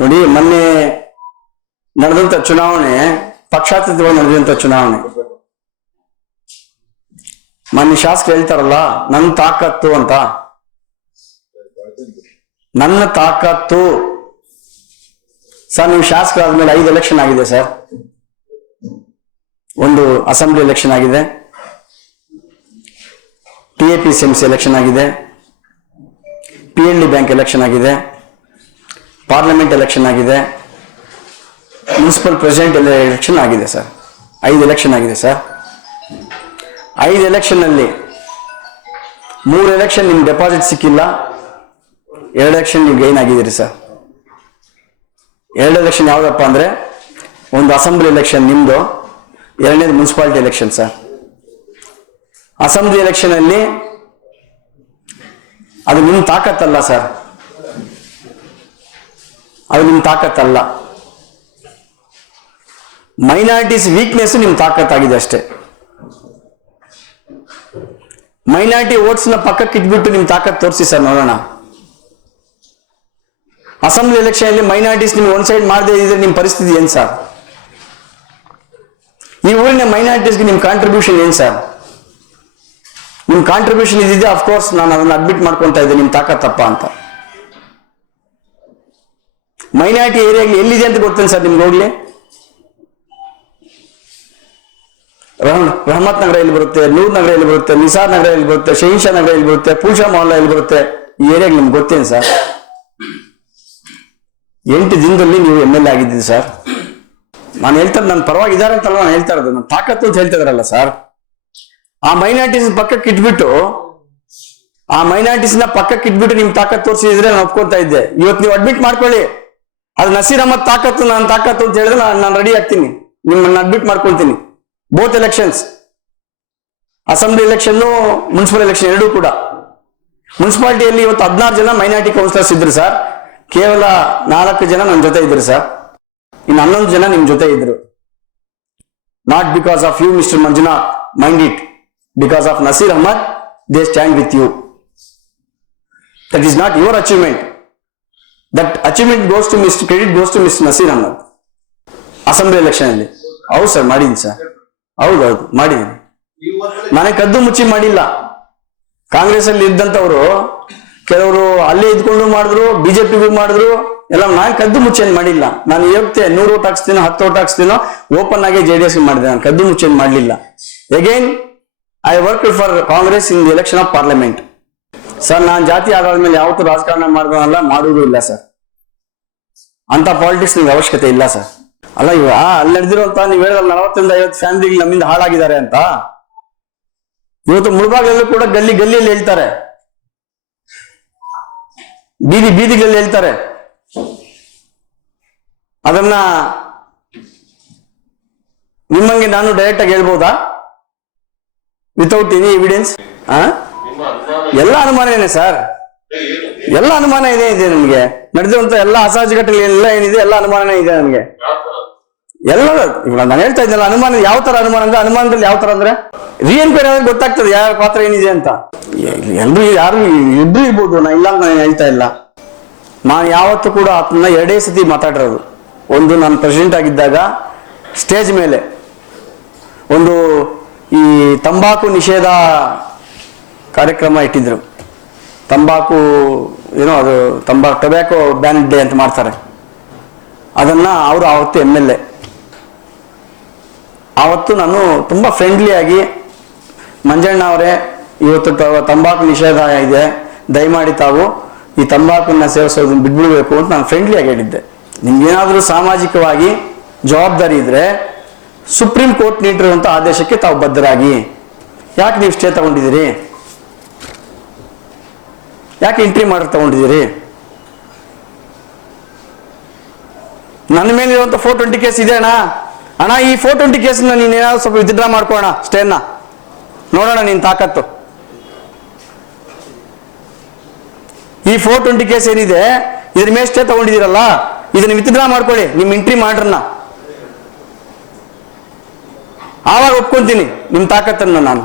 ನೋಡಿ, ಮೊನ್ನೆ ನಡೆದಂತ ಚುನಾವಣೆ, ಪಕ್ಷಾತೀತವಾಗಿ ನಡೆದಂತ ಚುನಾವಣೆ. ಮೊನ್ನೆ ಶಾಸಕ ಹೇಳ್ತಾರಲ್ಲ, ನನ್ನ ತಾಕತ್ತು ಅಂತ. ನನ್ನ ತಾಕತ್ತು ಸರ್, ನೀವು ಶಾಸಕರಾದ್ಮೇಲೆ ಐದು ಎಲೆಕ್ಷನ್ ಆಗಿದೆ ಸರ್. ಒಂದು ಅಸೆಂಬ್ಲಿ ಎಲೆಕ್ಷನ್ ಆಗಿದೆ. T A P C M C election ಆಗಿದೆ. P L D bank election ಆಗಿದೆ. ಪಾರ್ಲಿಮೆಂಟ್ ಎಲೆಕ್ಷನ್ ಆಗಿದೆ. ಮುನ್ಸಿಪಲ್ ಪ್ರೆಸಿಡೆಂಟ್ ಎಲೆಕ್ಷನ್ ಆಗಿದೆ ಸರ್ ಐದು ಎಲೆಕ್ಷನ್ ಆಗಿದೆ ಸರ್ ಐದು ಎಲೆಕ್ಷನ್ನಲ್ಲಿ ಮೂರು ಎಲೆಕ್ಷನ್ ನಿಮ್ಗೆ ಡೆಪಾಸಿಟ್ ಸಿಕ್ಕಿಲ್ಲ. ಎರಡು ಎಲೆಕ್ಷನ್ ನೀವು ಗೈನ್ ಆಗಿದ್ದೀರಿ ಸರ್ ಎರಡು ಎಲೆಕ್ಷನ್ ಯಾವುದಪ್ಪ ಅಂದರೆ ಒಂದು ಅಸೆಂಬ್ಲಿ ಎಲೆಕ್ಷನ್ ನಿಮ್ಮದು ಎರಡನೇದು ಮುನ್ಸಿಪಾಲಿಟಿ ಎಲೆಕ್ಷನ್ ಸರ್ ಅಸೆಂಬ್ಲಿ ಎಲೆಕ್ಷನಲ್ಲಿ ಅದು ನಿಮ್ಮ ತಾಕತ್ತಲ್ಲ ಸರ್ ಅದು ನಿಮ್ ತಾಕತ್ತಲ್ಲ. ಮೈನಾರಿಟೀಸ್ ವೀಕ್ನೆಸ್ ನಿಮ್ ತಾಕತ್ತಾಗಿದೆ ಅಷ್ಟೇ. ಮೈನಾರಿಟಿ ನ ಪಕ್ಕಕ್ಕೆ ಇಟ್ಬಿಟ್ಟು ನಿಮ್ಮ ತಾಕತ್ ತೋರಿಸಿ ಸರ್ ನೋಡೋಣ. ಅಸೆಂಬ್ಲಿ ಎಲೆಕ್ಷನ್ ಅಲ್ಲಿ ಮೈನಾರಿಟೀಸ್ ನಿಮ್ಗೆ ಒಂದ್ ಸೈಡ್ ಮಾಡದೇ ಇದ್ರೆ ನಿಮ್ಮ ಪರಿಸ್ಥಿತಿ ಏನು ಸರ್? ಈ ಊರಿನ ಮೈನಾರಿಟೀಸ್ಗೆ ನಿಮ್ಮ ಕಾಂಟ್ರಿಬ್ಯೂಷನ್ ಏನು ಸರ್? ನಿಮ್ಮ ಕಾಂಟ್ರಿಬ್ಯೂಷನ್ ಇದಿದೆ ಅಫ್ಕೋರ್ಸ್ ನಾನು ಅದನ್ನ ಅಡ್ಮಿಟ್ ಮಾಡ್ಕೊತಾ ಇದ್ದೆ ನಿಮ್ಮ ತಾಕತ್ತಪ್ಪ ಅಂತ. ಮೈನಾರಿಟಿ ಏರಿಯಾಗೆ ಎಲ್ಲಿದೆ ಅಂತ ಗೊತ್ತೇನೆ ಸರ್ ನಿಮ್ಗೆ ಹೋಗ್ಲಿ. ರಹಮ್- ರಹಮತ್ ನಗರ ಎಲ್ಲಿ ಬರುತ್ತೆ, ನೂರ್ ನಗರ ಎಲ್ಲಿ ಬರುತ್ತೆ, ನಿಸಾರ್ ನಗರ ಎಲ್ಲಿ ಬರುತ್ತೆ, ಶಹಿನ್ಶಾ ನಗರ ಎಲ್ಲಿ ಬರುತ್ತೆ ಪೂಷಾ ಮಹಲ್ ಎಲ್ಲಿ ಬರುತ್ತೆ, ಈ ಏರಿಯಾಗೆ ನಿಮ್ಗೆ ಗೊತ್ತೇನು ಸರ್? ಎಂಟು ದಿನದಲ್ಲಿ ನೀವು ಎಂ ಎಲ್ ಎ ಆಗಿದ್ದೀನಿ ಸರ್. ನಾನು ಹೇಳ್ತಾರೆ ನನ್ನ ಪರವಾಗಿ ಇದಾರೆ ಅಂತಲ್ಲ ನಾನು ಹೇಳ್ತಾ ಇರೋದು ನನ್ನ ತಾಕತ್ತು ಅಂತ ಹೇಳ್ತಾ ಇದಾರಲ್ಲ ಸರ್. ಆ ಮೈನಾರಿಟೀಸ್ ಪಕ್ಕಕ್ಕೆ ಇಟ್ಬಿಟ್ಟು, ಆ ಮೈನಾರಿಟೀಸ್ನ ಪಕ್ಕಕ್ಕೆ ಇಟ್ಬಿಟ್ಟು ನಿಮ್ ತಾಕತ್ ತೋರಿಸಿದ್ರೆ ನಾನು ಒಪ್ಕೊತಾ ಇದ್ದೆ. ಇವತ್ತು ನೀವು ಅಡ್ಮಿಟ್ ಮಾಡ್ಕೊಳ್ಳಿ. ಅದು ನಸೀರ್ ಅಹಮದ್ ತಾಕತ್ತು, ನಾನು ತಾಕತ್ತು ಅಂತ ಹೇಳಿದ್ರೆ ನಾನು ನಾನು ರೆಡಿ ಆಗ್ತೀನಿ. ನಿಮ್ಮನ್ನ ಅಡ್ಮಿಟ್ ಮಾಡ್ಕೊಳ್ತೀನಿ. Both elections assembly election municipal election ಎರಡೂ ಕೂಡ. ಮುನ್ಸಿಪಾಲಿಟಿಯಲ್ಲಿ ಇವತ್ತು ಹದಿನಾರು ಜನ ಮೈನಾರಿಟಿ ಕೌನ್ಸಿಲರ್ಸ್ ಇದ್ರು ಸರ್ ಕೇವಲ ನಾಲ್ಕು ಜನ ನನ್ನ ಜೊತೆ ಇದ್ರು ಸರ್ ಇನ್ನು ಹನ್ನೊಂದು ಜನ ನಿಮ್ಮ ಜೊತೆ ಇದ್ರು. Not because of you mister Manjunath. Mind it because of Naseer Ahmad they stand with you that is not your achievement that achievement goes to miss credit goes to miss Naseer Ahmad assembly election ಅಲ್ಲಿ. ಹೌದು sir ಮಾಡಿದ್ದೀನಿ sir ಹೌದೌದು ಮಾಡಿದ್ದೀನಿ ನನಗೆ ಕದ್ದು ಮುಚ್ಚಿ ಮಾಡಿಲ್ಲ. ಕಾಂಗ್ರೆಸ್ ಅಲ್ಲಿ ಇದ್ದಂತವ್ರು, ಕೆಲವರು ಅಲ್ಲೇ ಇದ್ಕೊಂಡು ಮಾಡಿದ್ರು, ಬಿಜೆಪಿಗೂ ಮಾಡಿದ್ರು, ಎಲ್ಲ ನಾನು ಕದ್ದು ಮುಚ್ಚಿ ಏನ್ ಮಾಡಿಲ್ಲ. ನಾನು ಹೇಳ್ತೆ, ನೂರು ಓಟ್ ಹಾಕ್ಸ್ತೀನೋ, ಹತ್ತು ಓಟ್ ಹಾಕ್ಸ್ತೀನೋ ಓಪನ್ ಆಗಿ ಜೆ ಡಿ ಎಸ್ ಮಾಡಿದೆ. ನಾನು ಕದ್ದು ಮುಚ್ಚಿ ಮಾಡಲಿಲ್ಲ. Again I work for Congress in the election of parliament sir ನಾನ್ ಜಾತಿ ಆಧಾರದ ಮೇಲೆ ಯಾವತ್ತೂ ರಾಜಕಾರಣ ಮಾಡೋದಲ್ಲ ಮಾಡುವುದೂ ಇಲ್ಲ ಸರ್ ಅಂತ ಪಾಲಿಟಿಕ್ಸ್ ನಿಮ್ಗೆ ಅವಶ್ಯಕತೆ ಇಲ್ಲ ಸರ್ ಅಲ್ಲ, ಇವ ಅಲ್ಲಿ ನಡೆದಿರುವಂತ ನೀವು ಹೇಳಿದ್ರೆ ನಲವತ್ತರಿಂದ ಐವತ್ತು ಫ್ಯಾಮಿಲಿ ನಮ್ಮಿಂದ ಹಾಳಾಗಿದ್ದಾರೆ ಅಂತ. ಇವತ್ತು ಮುಳುಬಾಗಲಲ್ಲೂ ಕೂಡ ಗಲ್ಲಿ ಗಲ್ಲಿಯಲ್ಲಿ ಹೇಳ್ತಾರೆ. ಬೀದಿ ಬೀದಿಗಳಲ್ಲಿ ಹೇಳ್ತಾರೆ. ಅದನ್ನ ನಿಮ್ಮಂಗೆ ನಾನು ಡೈರೆಕ್ಟ್ ಆಗಿ ಹೇಳ್ಬೋದಾ? ವಿತೌಟ್ ಎನಿ ಎವಿಡೆನ್ಸ್ ಎಲ್ಲ ಅನುಮಾನನೇ ಸರ್? ಎಲ್ಲ ಅನುಮಾನ ಇದೆ ಇದೆ ನಮ್ಗೆ? ನಡೆದಿರುವಂತ ಎಲ್ಲ ಅಸಹಜ ಘಟನೆ ಎಲ್ಲ ಏನಿದೆ, ಎಲ್ಲ ಅನುಮಾನನೇ ಇದೆ ನಮ್ಗೆ. ಎಲ್ಲ, ಇವಾಗ ನಾನು ಹೇಳ್ತಾ ಇದ್ದಲ್ಲ ಅನುಮಾನ ಯಾವ ತರ ಅನುಮಾನ ಅಂದ್ರೆ, ಅನುಮಾನದಲ್ಲಿ ಯಾವ ತರ ಅಂದ್ರೆ? ರಿಎನ್ಕ್ವೈರಿ ಆದ್ರೆ ಗೊತ್ತಾಗ್ತದೆ ಯಾರ ಪಾತ್ರ ಏನಿದೆ ಅಂತ. ಎಲ್ರು ಯಾರು ಇಬ್ರು ಇರ್ಬೋದು, ನಾ ಇಲ್ಲ ಅಂತ ನಾನು ಹೇಳ್ತಾ ಇಲ್ಲ. ನಾನು ಯಾವತ್ತೂ ಕೂಡ ಆತನ ಎರಡೇ ಸತಿ ಮಾತಾಡಿರೋದು. ಒಂದು ನಾನು ಪ್ರೆಸಿಡೆಂಟ್ ಆಗಿದ್ದಾಗ ಸ್ಟೇಜ್ ಮೇಲೆ. ಒಂದು ಈ ತಂಬಾಕು ನಿಷೇಧ ಕಾರ್ಯಕ್ರಮ ಇಟ್ಟಿದ್ರು. ತಂಬಾಕು, ಏನೋ ಅದು ತಂಬಾಕು ಟೊಬ್ಯಾಕೋ ಬ್ಯಾನ್ ಡೇ ಅಂತ ಮಾಡ್ತಾರೆ. ಅದನ್ನ ಅವರು ಆವತ್ತು ಎಂ ಎಲ್ ಎ. ಆವತ್ತು ನಾನು ತುಂಬಾ ಫ್ರೆಂಡ್ಲಿ ಆಗಿ ಮಂಜಣ್ಣ ಅವರೇ, ಇವತ್ತು ತಂಬಾಕು ನಿಷೇಧ ಇದೆ. ದಯಮಾಡಿ ತಾವು ಈ ತಂಬಾಕನ್ನ ಸೇವಿಸೋದನ್ನ ಬಿಟ್ಬಿಡ್ಬೇಕು ಅಂತ ನಾನು ಫ್ರೆಂಡ್ಲಿ ಆಗಿ ಹೇಳಿದ್ದೆ. ನಿಮ್ಗೇನಾದರೂ ಸಾಮಾಜಿಕವಾಗಿ ಜವಾಬ್ದಾರಿ ಇದ್ರೆ ಸುಪ್ರೀಂ ಕೋರ್ಟ್ ನೀಡಿರುವಂಥ ಆದೇಶಕ್ಕೆ ತಾವು ಬದ್ಧರಾಗಿ. ಯಾಕೆ ನೀವು ಸ್ಟೇ ತಗೊಂಡಿದ್ದೀರಿ? ಯಾಕೆ ಎಂಟ್ರಿ ಮಾಡಿ ತಗೊಂಡಿದ್ದೀರಿ? ನನ್ನ ಮೇಲೆ ಇರುವಂತ ಫೋರ್ ಟ್ವೆಂಟಿ ಕೇಸ್ ಇದೆ ಅಣ್ಣ. ಅಣ್ಣ, ಈ ಫೋರ್ ಟ್ವೆಂಟಿ ಕೇಸ್ನ ನೀನು ಏನಾದ್ರು ಸ್ವಲ್ಪ ವಿತ್ಡ್ರಾ ಮಾಡ್ಕೋಣ ಸ್ಟೇನ್ನ ನೋಡೋಣ ನಿನ್ ತಾಕತ್ತು. ಈ ಫೋರ್ ಟ್ವೆಂಟಿ ಕೇಸ್ ಏನಿದೆ, ಇದ್ರ ಮೇಲೆ ಸ್ಟೇ ತಗೊಂಡಿದ್ದೀರಲ್ಲ, ಇದನ್ನ ವಿತ್ಡ್ರಾ ಮಾಡ್ಕೊಳ್ಳಿ, ನಿಮ್ಮ ಎಂಟ್ರಿ ಮಾಡ್ರನ್ನ. ಆವಾಗ ಒಪ್ಕೊಂತೀನಿ, ನಿಮ್ಮ ತಾಕತ್ತನ್ನ ನಾನು.